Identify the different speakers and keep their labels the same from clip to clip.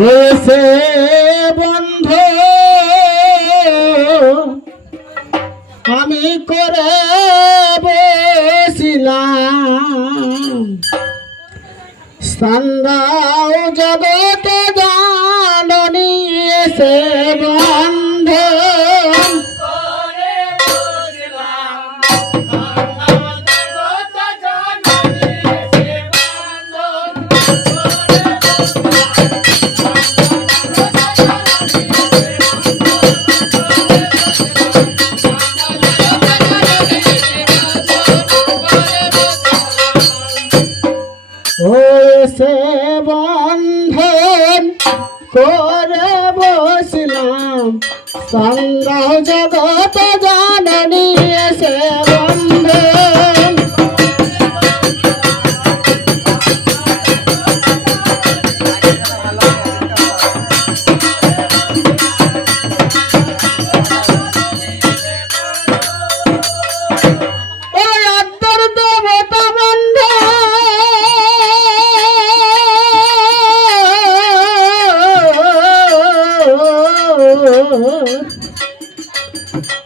Speaker 1: হয়েছে বন্ধ। আমি করে বসিলাম। জগত জাননি সে বন্ধ। হয়েছে বন্ধন করে বসলাম। সঙ্গ জগত জাননি সে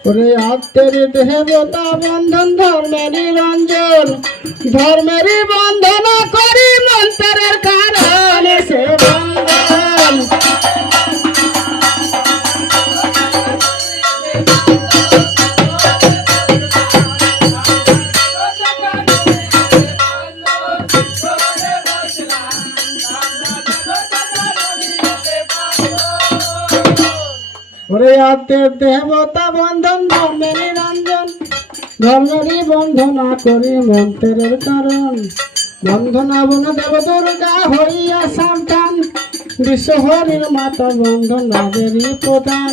Speaker 1: ওরে আত্মের দেবতা বন্ধন ধর্মের রঞ্জন। ধর্মেরই বন্ধন করি মন্ত্রের কারণ সে বন্ধন ওরে আত্মের দেবতা বন্ধন, ধর্মেরই রঞ্জন। ধর্মেরই বন্ধনা করি মন্ত্রের কারণ। বন্ধনা বন দেব দুর্গা হইয়া সাবধান বিশ্বহরির মাতা বন্ধনাদেরই প্রধান।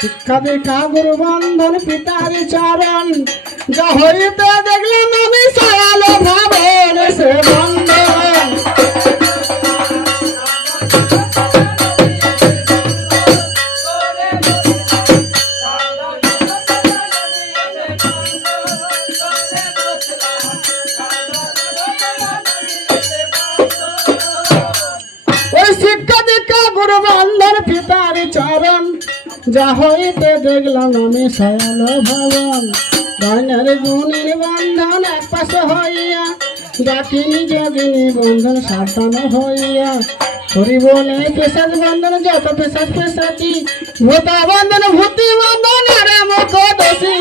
Speaker 1: শিক্ষা দীক্ষা গুরু বন্ধন পিতারি চরণ। যা হইতে দেখলাম আমি সয়াল ওই শিক্ষা দীক্ষা গুরু বন্ধন পিতার চরণ, যা হইতে দেখলাম আমি সয়াল ভবন ধনের গুণের বন্ধন এক পাশে হইয়া ডাকিনি যোগিনী বন্ধন সাবধান হইয়া। হরি বলে পেশাদ বন্ধন, যত পেশাদ পেশাচি, ভূতা বন্ধন, ভূতি বন্ধন, আরে মুখ দোষী